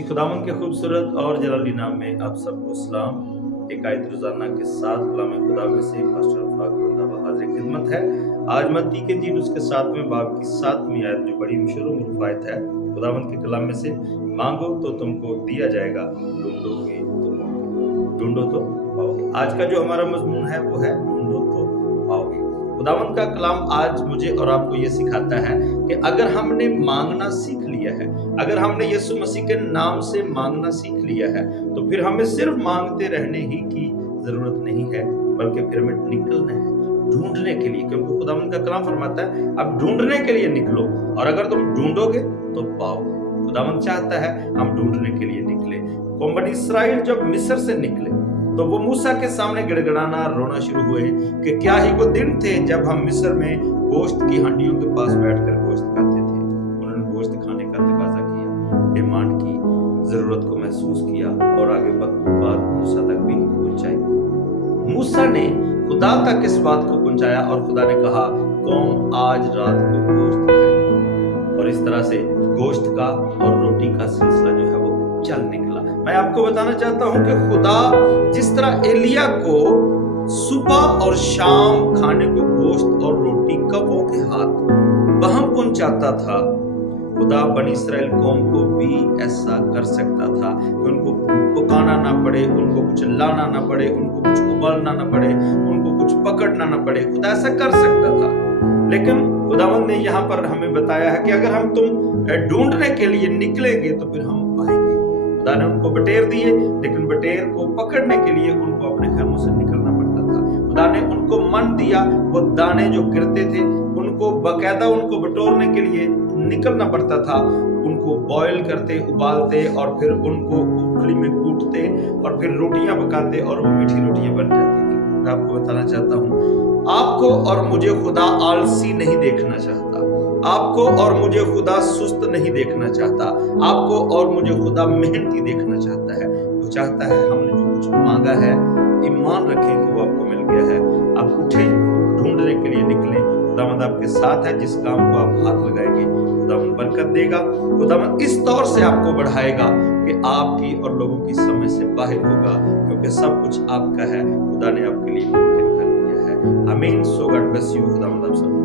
मसीह खुदावंद के खूबसूरत और जलाली नाम में आप सबको सलाम। एक आयत रोजाना के साथ कलाम खुदा में से पास्टर फाकरुल दावा हाजिर खिदमत है। आज मत्ती के इंजील उसके 7वें बाब की 7वीं आयत जो बड़ी मशहूर मुरूफ आयत है खुदावंद के कलाम में से, मांगो तो तुमको दिया जाएगा, ढूंढोगे तो पाओगे, ढूंढो तो पाओगे। आज का जो हमारा मजमून है वो है ढूंढो तो पाओगे। खुदावंद का कलाम आज मुझे और आपको ये सिखाता है कि अगर हमने मांगना सीख लिया है, अगर हमने यीशु मसीह के नाम से मांगना सीख लिया है, तो फिर हमें सिर्फ मांगते रहने ही की जरूरत नहीं है, बल्कि फिर हमें निकलना है ढूंढने के लिए, क्योंकि खुदावंद का कलाम फरमाता है अब ढूंढने के लिए निकलो, और अगर तुम ढूंढोगे तो पाओगे। खुदावंद चाहता है हम ढूंढने के लिए निकले। कौम बनी इस्राएल जब मिस्र से निकले तो वो मूसा के सामने गिड़गिड़ाना रोना शुरू हुए कि क्या ही वो दिन थे जब हम मिस्र में गोश्त की हांडियों के पास बैठकर गोश्त खाते थे। उन्होंने गोश्त खाने का तकाजा किया, डिमांड की, जरूरत को महसूस किया और आगे बात मूसा तक भी पहुंचाई। मूसा ने खुदा तक इस बात को पहुंचाया और खुदा ने कहा कौम आज रात को गोश्त खाएगी, और इस तरह से गोश्त का और रोटी का सिलसिला जो है वो चल निकला। मैं आपको बताना चाहता हूं कि खुदा जिस तरह एलिया को सुबह और शाम खाने को गोश्त और रोटी कब्रों के हाथ बहम पहुंचाता था, खुदा बनी इस्राएल कौम को भी ऐसा कर सकता था कि उनको पकाना ना पड़े, उनको कुछ लाना ना पड़े, उनको कुछ उबालना ना पड़े, उनको कुछ पकड़ना ना पड़े। खुदा ऐसा कर सकता था, लेकिन खुदावंद ने यहाँ पर हमें बताया है कि अगर हम तुम ढूंढने के लिए निकलेंगे तो फिर हम पाएंगे। खुदा ने उनको बटेर दिए, लेकिन बटेर को पकड़ने के लिए उनको अपने खेमों से निकलना पड़ता था। खुदा ने उनको मन दिया, वो दाने जो गिरते थे उनको बकायदा उनको बटोरने के लिए निकलना पड़ता था। उनको बॉयल करते, उबालते और फिर उनको उखली में कूटते और फिर रोटियां पकाते और वो मीठी रोटियां बन जाती थी। मैं आपको बताना चाहता हूँ, आपको और मुझे खुदा आलसी नहीं देखना चाहता, आपको और मुझे खुदा सुस्त नहीं देखना चाहता, आपको और मुझे खुदा मेहनती देखना चाहता है। वो चाहता है हमने जो कुछ मांगा है ईमान रखें कि वो आपको मिल गया है। आप उठें, ढूंढने के लिए निकलें। खुदावंद आपके साथ है, जिस काम को आप हाथ लगाएंगे खुदावंद बरकत देगा। खुदावंद इस तौर से आपको बढ़ाएगा कि आपकी और लोगों की समझ से बाहर होगा, क्योंकि सब कुछ आपका है, खुदा ने आपके लिए मुमकिन कर दिया है। आमीन। सो गॉड ब्लेस यू। खुदावंद आप सबको